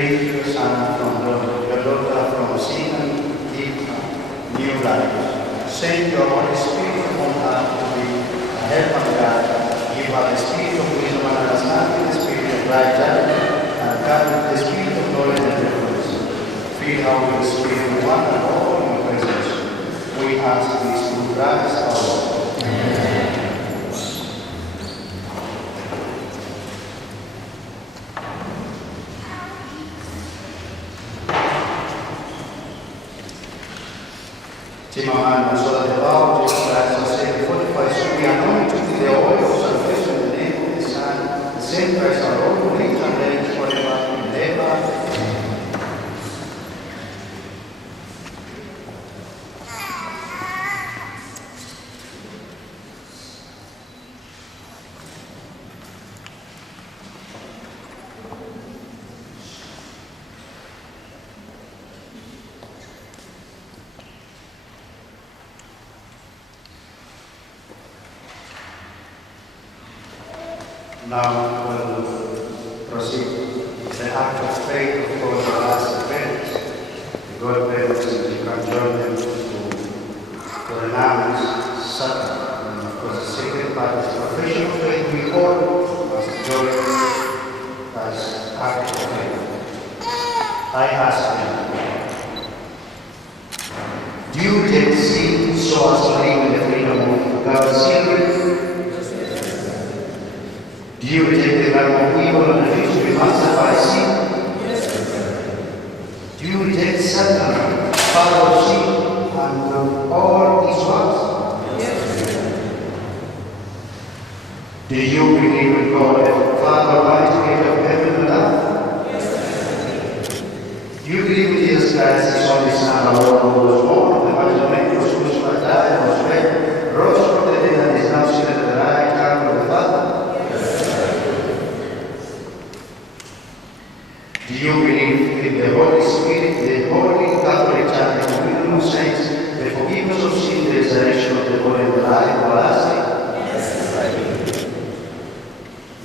bring your son from your daughter from sin and give new life. Send your Holy Spirit upon her to be a help of God. Give her the spirit of wisdom and understanding, the spirit of right judgment, and God, the spirit of knowledge and reverence. Fill her with the spirit of one and all in your presence. We ask this through Christ our Lord. Amen. Chimamanda, so that the power of Jesus Christ will save fortified, so we anoint with the oil of salvation in the name of the Son, the same Christ our Lord, who lives and reigns forever and ever. Now we'll proceed with the act of faith of God the last parents. The God parents, you can join them to renounce Satan. And of course, the second part is profession of faith. We all must join as act of faith. I ask you, do you take sin so as to live in the freedom of God's children? Do you reject the life of evil and refuse to be mastered by sin? Yes. Do you reject Satan, father of sin, and all his works? Yes. Do you believe in God, the Father Almighty, creator of heaven and earth? Yes. Do you believe in Jesus Christ, his only Son, our Lord, who was born of the Virgin Mary, was crucified, died, and was buried, rose from the dead, and is now seated at the right hand of the Father? Do you believe in the Holy Spirit, the Holy Catholic Church, the communion of saints, the forgiveness of sin, the resurrection of the body, and the life everlasting? Yes.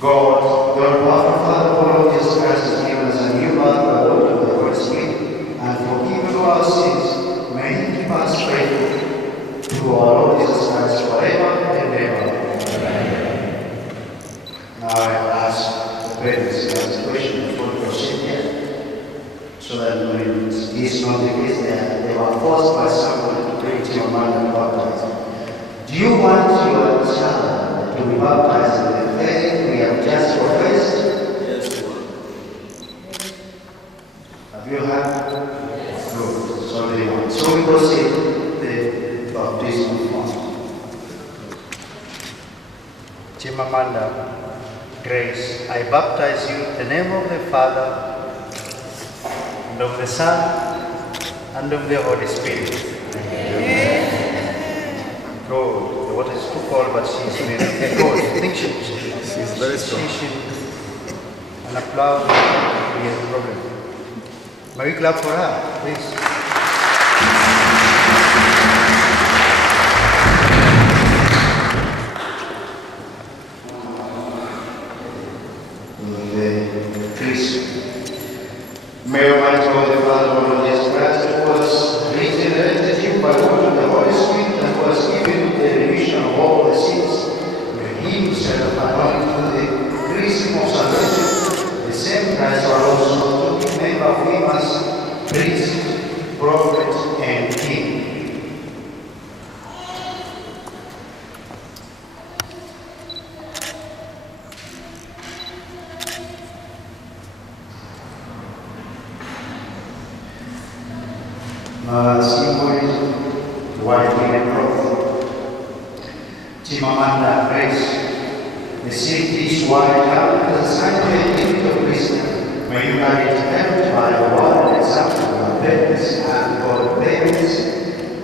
God, your powerful Father, our Lord Jesus Christ, has given us a new birth by the word of the Holy Spirit, and forgiven our sins. May He keep us faithful to our Lord Jesus Christ forever and ever. Amen. Now I ask the parents to ask a question before we proceed here. So that when it's not the case that they were forced by someone to bring to your mind and baptize. Do you want your child to be baptized in the faith we have just professed? Yes, Lord. Have you had? Yes. Good. So they want. So we proceed the baptism form. Chimamanda Grace, I baptize you in the name of the Father, and of the Son, and of the Holy Spirit. Amen. Good. The water is too cold, but she's in it. Good. I think she's very strong. An applause will be a problem. May we clap for her, please? May Almighty God, the Father of our Lord Jesus Christ, who was regenerated you by word of the Holy Spirit, and was given the remission of all the sins, may He himself anoint with the chrism of salvation, the same Christ our Lord, so to make of him as priest, prophet, and king. Symbolism, white linen cloth. Chimamanda Grace, receive this white garment as a sign of the gift of wisdom. May you marry it helped by the word and example of parents and God parents,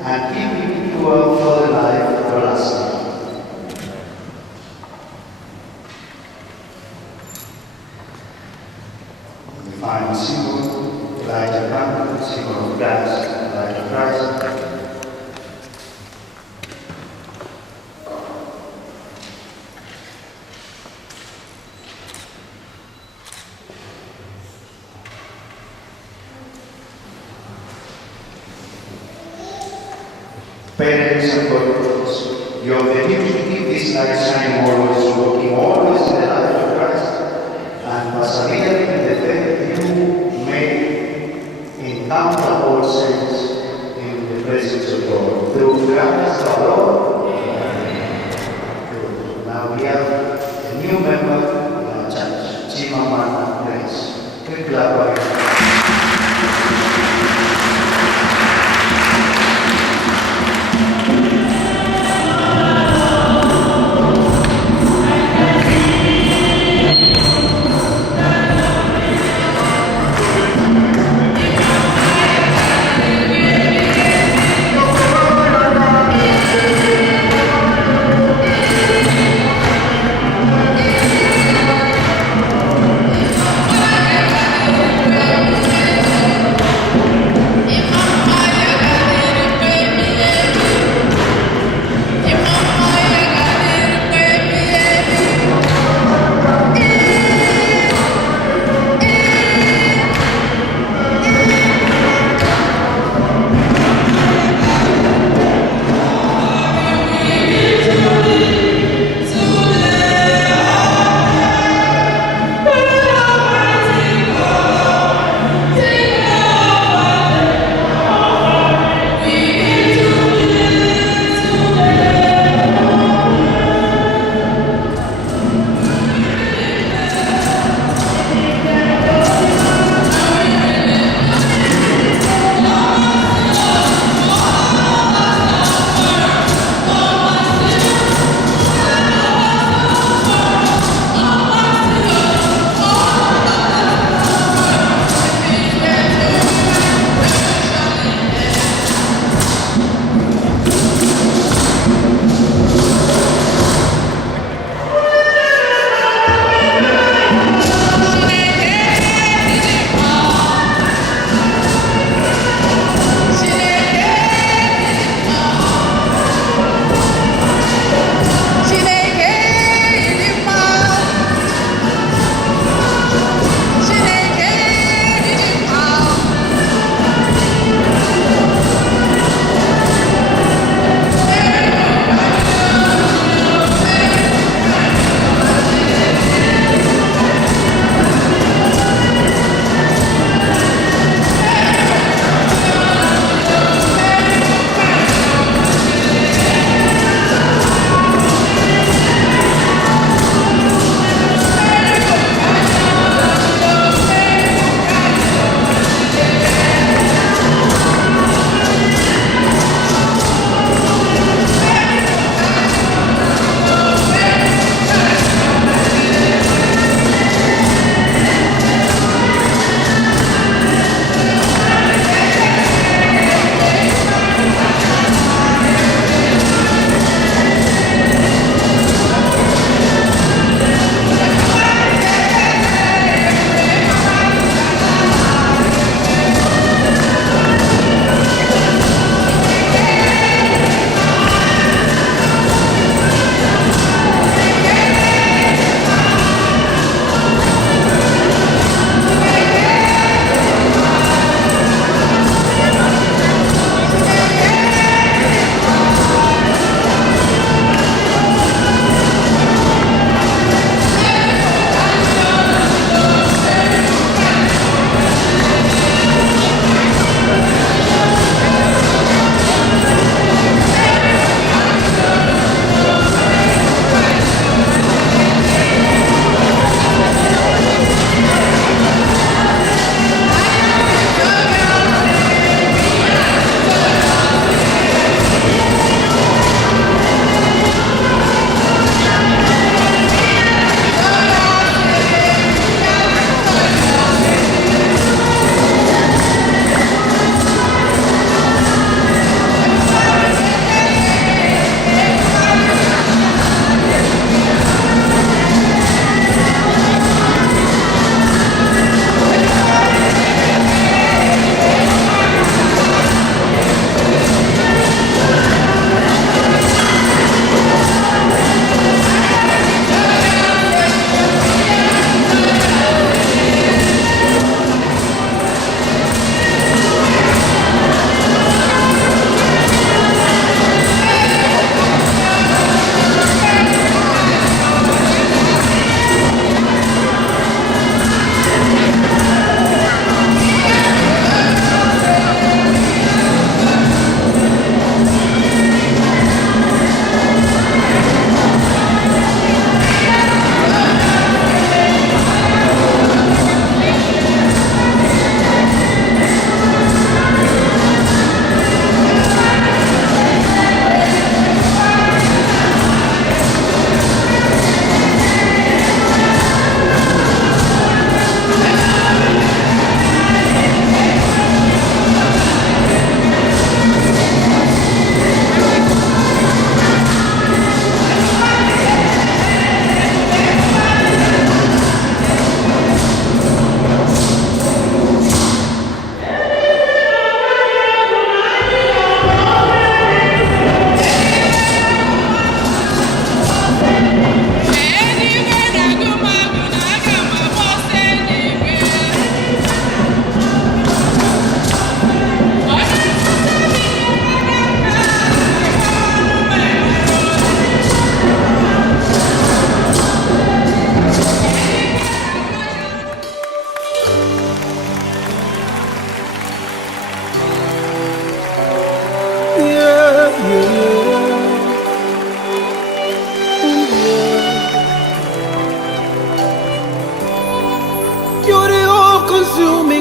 and keep it pure for the life everlasting. The final symbol, light of garment, symbol of glass, light of Christ. parents and godparents, you have the duty to keep this light shining always, working always in the light of Christ, and persevering in the faith you may encounter all saints in the presence of God. Through Christ our Lord. Good. Now we have a new member in our church, Chimamanda Grace. Quick clap.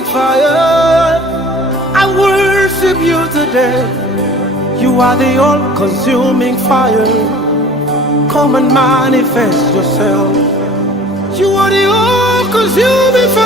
consuming fire. I worship you today. You are the all consuming fire. Come and manifest yourself. You are the all consuming fire.